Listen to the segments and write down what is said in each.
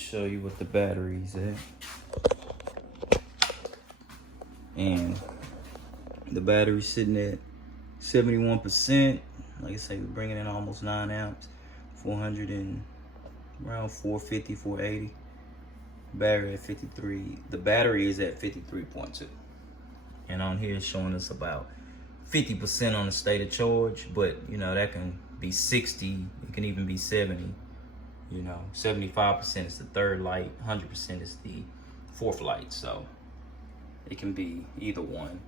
show you what the battery's at. And the battery's sitting at 71%. Like I say, we're bringing in almost 9 amps, 400 and around 450, 480. Battery at 53. The battery is at 53.2. And on here it's showing us about 50% on the state of charge, but you know, that can be 60, it can even be 70. You know, 75% is the third light, 100% is the fourth light, so it can be either one.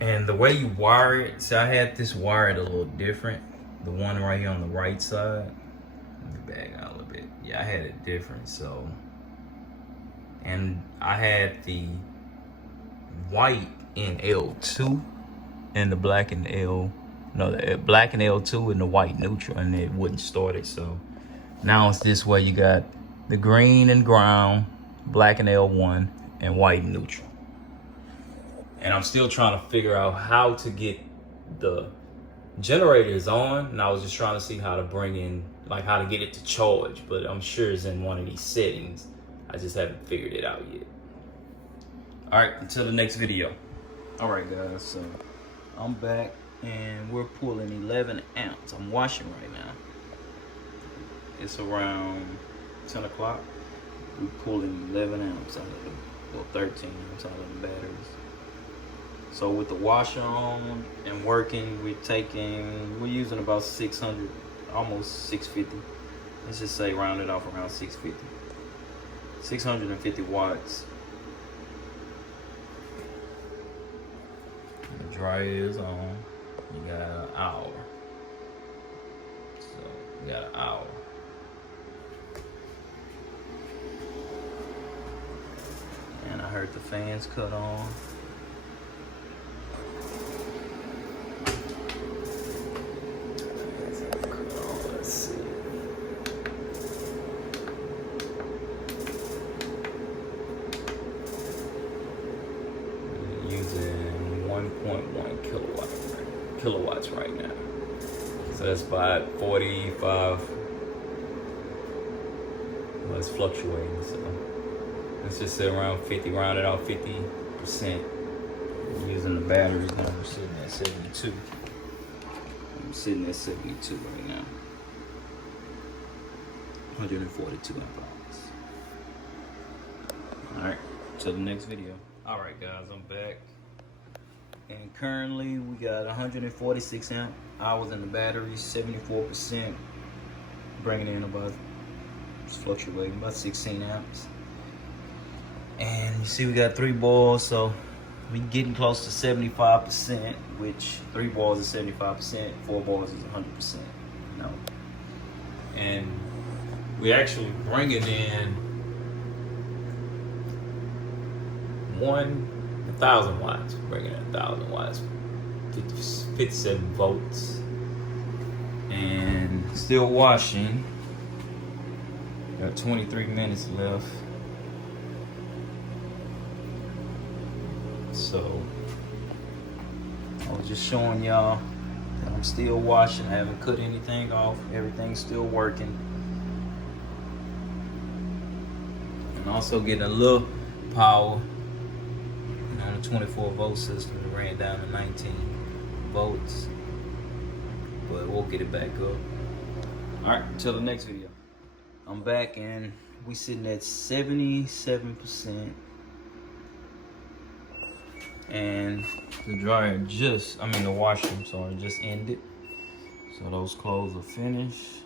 And the way you wire it, so I had this wired a little different. The one right here on the right side. Let me back out a little bit. Yeah, I had it different, so. And I had the white in L2 and the black in L. No, the black in L2 and the white neutral, and it wouldn't start it. So now it's this way. You got the green and ground, black in L1, and white and neutral. And I'm still trying to figure out how to get the generators on. And I was just trying to see how to bring in, like how to get it to charge. But I'm sure it's in one of these settings. I just haven't figured it out yet. All right, until the next video. All right, guys, so I'm back and we're pulling 11 amps. I'm washing right now. It's around 10 o'clock. We're pulling 11 amps out of the, well, 13 amps out of the batteries. So with the washer on and working, we're using about 600, almost 650. Let's just say round it off around 650. 650 watts. The dryer is on. You got an hour. So you got an hour. And I heard the fans cut on. Let's see. We're using 1.1 kilowatts right now. So that's by 45. Well, it's fluctuating, so let's just say around 50, round it out 50%. I'm using the batteries now. I'm sitting at 72. I'm sitting at 72 right now. 142 amp hours. All right, till the next video. All right, guys, I'm back. And currently we got 146 amp hours in the battery, 74%, bringing in about, it's fluctuating, about 16 amps. And you see we got 3 balls, so we getting close to 75%, which 3 balls is 75%, 4 balls is 100%, you know. And we actually bringing in 1,000 watts, bringing in 1,000 watts, 57 volts, and still washing. Got 23 minutes left. So I was just showing y'all that I'm still washing. I haven't cut anything off. Everything's still working. And also getting a little power on the 24 volt system. It ran down to 19 volts. But we'll get it back up. Alright, until the next video. I'm back and we sitting at 77%. And the dryer the washer, I'm sorry, just ended. So those clothes are finished.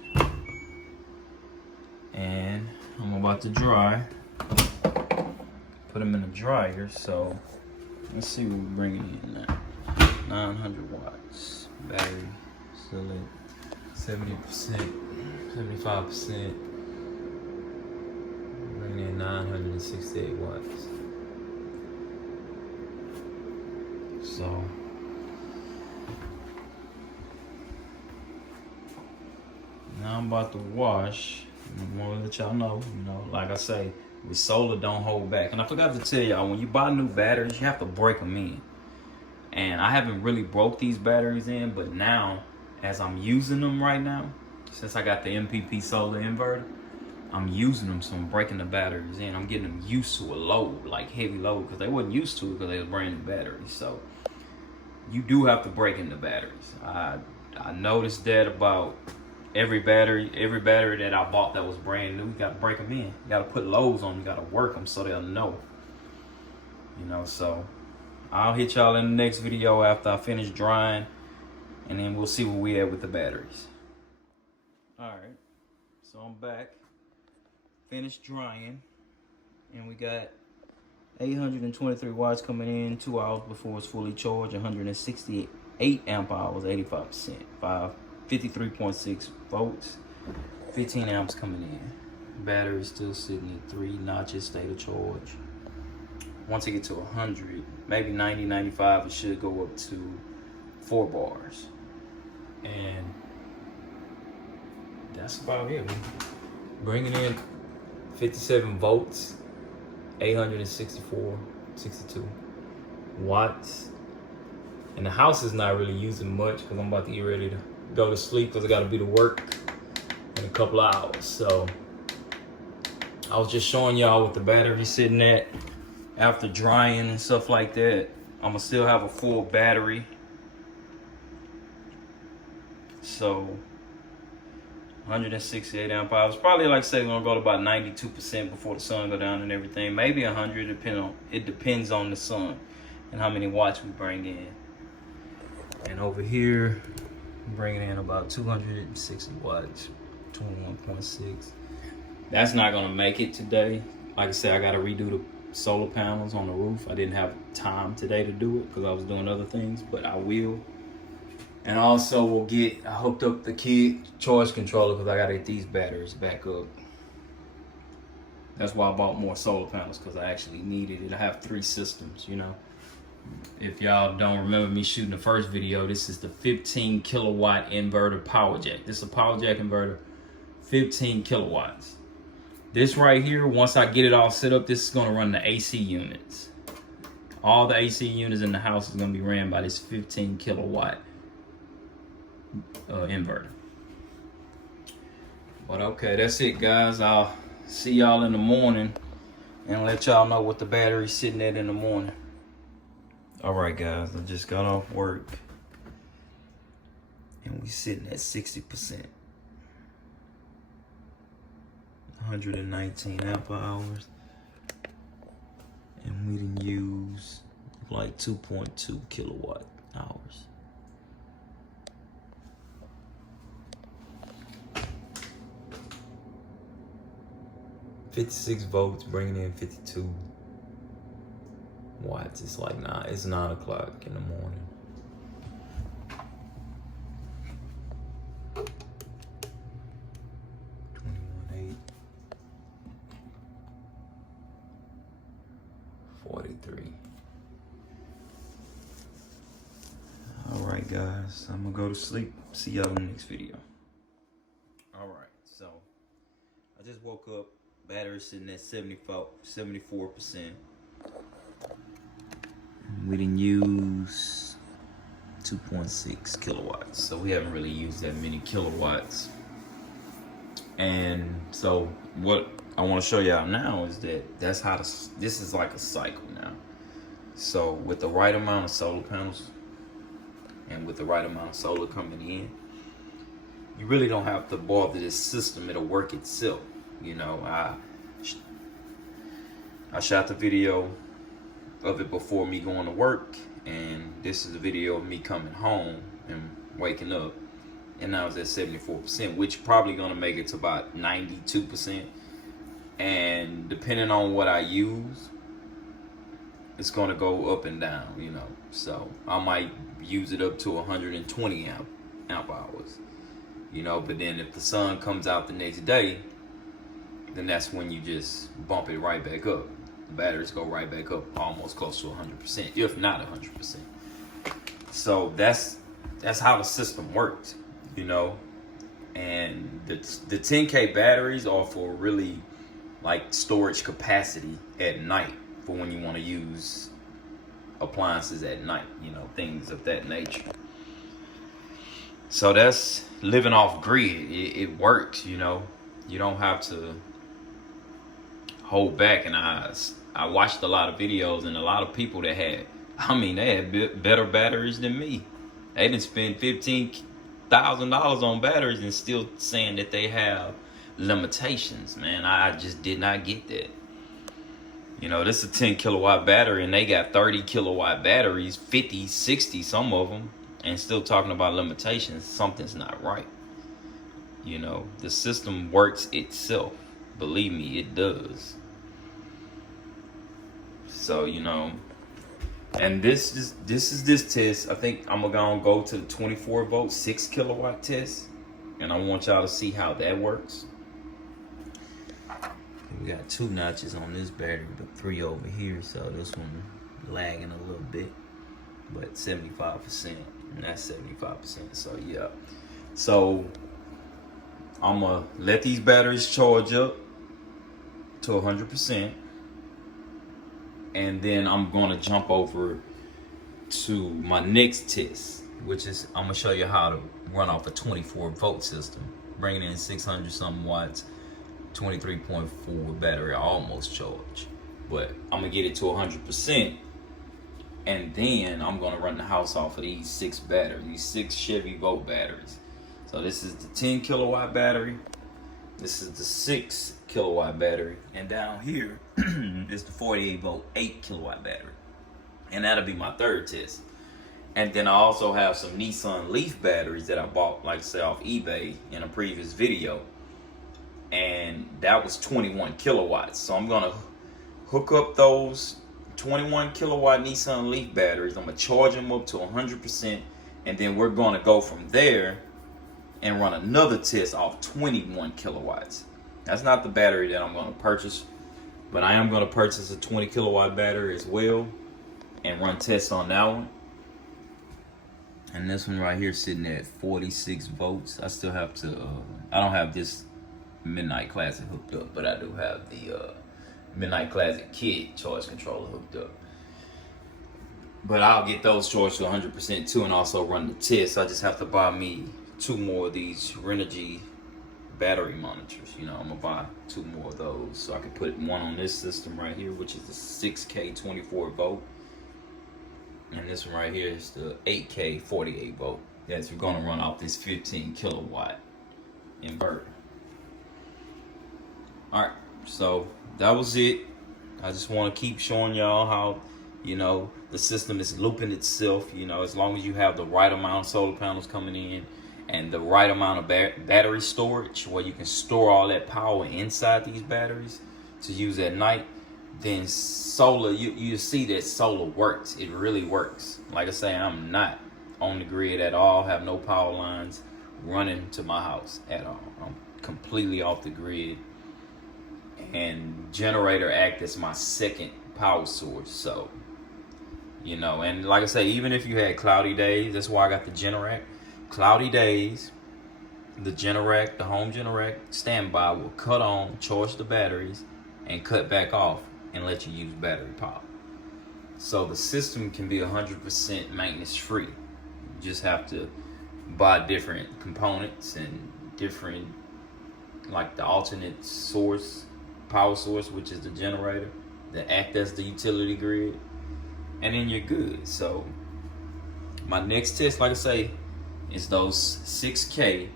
And I'm about to dry. Put them in the dryer, so let's see what we're bringing in now. 900 watts. Battery still at 70%, 75%. Bringing in 968 watts. So now I'm about to wash. I'm gonna let y'all know, you know, like I say, with solar, don't hold back. And I forgot to tell y'all, when you buy new batteries, you have to break them in. And I haven't really broke these batteries in, but now, as I'm using them right now, since I got the MPP solar inverter, I'm using them, so I'm breaking the batteries in. I'm getting them used to a load, like heavy load, because they wasn't used to it because they was brand new batteries. So you do have to break in the batteries. I noticed that about every battery that I bought that was brand new. You gotta break them in. You gotta put loads on them. You gotta work them so they'll know. You know, so I'll hit y'all in the next video after I finish drying, and then we'll see where we at with the batteries. All right, so I'm back. Finished drying, and we got 823 watts coming in 2 hours before it's fully charged, 168 amp hours, 85%, 53.6 volts, 15 amps coming in. Battery still sitting at 3 notches state of charge. Once it gets to 100, maybe 90, 95, it should go up to 4 bars. And that's about it. Bringing in 57 volts, 62 watts. And the house is not really using much because I'm about to get ready to go to sleep because I got to be to work in a couple of hours. So I was just showing y'all what the battery's sitting at after drying and stuff like that. I'm gonna still have a full battery. So 168 amp hours. Probably, like I say, gonna go to about 92% before the sun go down and everything. Maybe 100, it depends on the sun and how many watts we bring in. And over here, I'm bringing in about 260 watts, 21.6. That's not gonna make it today. Like I said, I gotta redo the solar panels on the roof. I didn't have time today to do it because I was doing other things, but I will. And also I hooked up the kid charge controller because I gotta get these batteries back up. That's why I bought more solar panels, because I actually needed it. I have 3 systems, you know. If y'all don't remember me shooting the first video, this is the 15 kilowatt inverter power jack. This is a power jack inverter, 15 kilowatts. This right here, once I get it all set up, this is gonna run the AC units. All the AC units in the house is gonna be ran by this 15 kilowatt inverter. But okay, that's it, guys. I'll see y'all in the morning and let y'all know what the battery's sitting at in the morning. All right, guys, I just got off work and we sitting at 60%. 119 amp hours, and we didn't use like 2.2 kilowatt hours. $56 volts, bringing in 52 watts. It's like it's 9 o'clock in the morning. Alright, guys, I'm gonna go to sleep. See y'all in the next video. Alright, so I just woke up. Battery sitting at 74%. We didn't use 2.6 kilowatts, so we haven't really used that many kilowatts. And so what I want to show y'all now is that's how this is like a cycle now. So with the right amount of solar panels and with the right amount of solar coming in, you really don't have to bother this system. It'll work itself. You know, I shot the video of it before me going to work, and this is a video of me coming home and waking up, and now it's at 74%, which probably gonna make it to about 92%. And depending on what I use, it's gonna go up and down, you know. So I might use it up to 120 amp hours, you know. But then if the sun comes out the next day, then that's when you just bump it right back up. The batteries go right back up, almost close to 100%, if not 100%. So that's how the system works, you know. And the 10K batteries are for really like storage capacity at night, for when you want to use appliances at night, you know, things of that nature. So that's living off grid. It works, you know. You don't have to hold back, and I watched a lot of videos and a lot of people that had, I mean, they had better batteries than me. They didn't spend $15,000 on batteries and still saying that they have limitations, man. I just did not get that. You know, this is a 10 kilowatt battery and they got 30 kilowatt batteries, 50, 60, some of them, and still talking about limitations. Something's not right. You know, the system works itself. Believe me, it does. So, you know, and this is this test. I think I'm gonna go to the 24 volt 6 kilowatt test, and I want y'all to see how that works. We got 2 notches on this battery, but 3 over here, so this one lagging a little bit, but 75%, and that's 75%. So yeah, so I'm gonna let these batteries charge up to 100%. And then I'm gonna jump over to my next test, which is I'm gonna show you how to run off a 24 volt system, bringing in 600 something watts, 23.4 battery, almost charged. But I'm gonna get it to 100%, and then I'm gonna run the house off of these 6 batteries, these 6 Chevy Volt batteries. So this is the 10 kilowatt battery. This is the 6 kilowatt battery, and down here is the 48 volt 8 kilowatt battery, and that'll be my third test. And then I also have some Nissan Leaf batteries that I bought, like I said, off eBay in a previous video, and that was 21 kilowatts. So I'm gonna hook up those 21 kilowatt Nissan Leaf batteries. I'm gonna charge them up to 100%, and then we're gonna go from there and run another test off 21 kilowatts. That's not the battery that I'm gonna purchase, but I am gonna purchase a 20 kilowatt battery as well and run tests on that one. And this one right here sitting at 46 volts. I still have to, I don't have this Midnight Classic hooked up, but I do have the Midnight Classic Kid charge controller hooked up. But I'll get those charged to 100% too, and also run the test. I just have to buy me 2 more of these Renogy battery monitors. You know, I'm gonna buy 2 more of those so I can put one on this system right here, which is the 6K 24 volt, and this one right here is the 8K 48 volt. That's we're gonna run off this 15 kilowatt inverter. All right, so that was it. I just want to keep showing y'all how, you know, the system is looping itself. You know, as long as you have the right amount of solar panels coming in and the right amount of battery storage where you can store all that power inside these batteries to use at night, then solar, you see that solar works. It really works. Like I say, I'm not on the grid at all, have no power lines running to my house at all. I'm completely off the grid, and generator act as my second power source. So, you know, and like I say, even if you had cloudy days, that's why I got the Generac. Cloudy days, the Generac, the home Generac standby will cut on, charge the batteries, and cut back off and let you use battery power. So the system can be 100% maintenance free. You just have to buy different components and different, like the alternate source, power source, which is the generator, that act as the utility grid, and then you're good. So my next test, like I say, is those 6K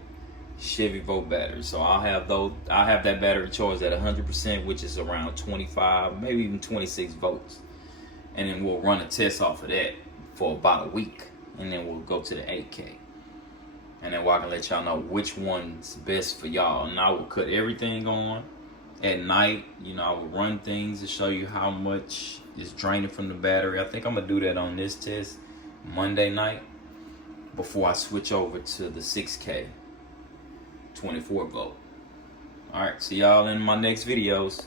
Chevy Volt batteries. So I'll have that battery charged at 100%, which is around 25, maybe even 26 volts. And then we'll run a test off of that for about a week, and then we'll go to the 8K. And then I can let y'all know which one's best for y'all. And I will cut everything on at night. You know, I will run things to show you how much is draining from the battery. I think I'm gonna do that on this test Monday night before I switch over to the 6K 24 volt. All right, see y'all in my next videos.